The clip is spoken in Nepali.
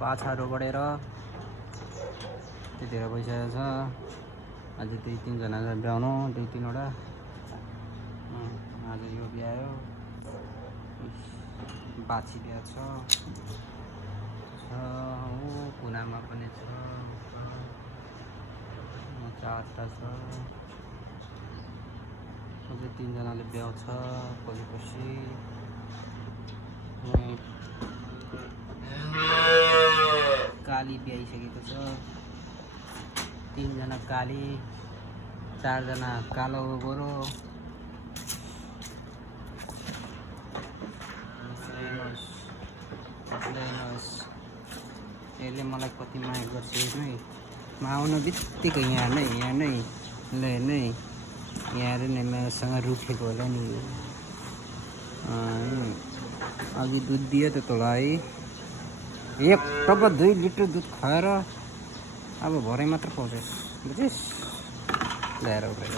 बाछाहरू बढेर त्यतिखेर भइसकेको छ। अझै 2-3 जना ब्याउनु, 2-3 वटा। आज यो ब्यायो, बाछी ब्या छ। कुनामा पनि छ, 4टा छ। अझै 3 जनाले ब्याउ छ भोलिपर्सि। काली ब्याइसकेको छ। 3 जना काली, 4 जना कालो गोरो। यसले मलाई कति माया गर्छ हेर्नु है। म आउन बित्तिकै यहाँ नै यहाँ नै मसँग रुखेको होला नि। अघि दुध दियो त तँलाई, 1 टप 2 लिटर दुध खाएर अब भरे मात्र पाउँछस्, बुझिस्? ल्याएर उठेर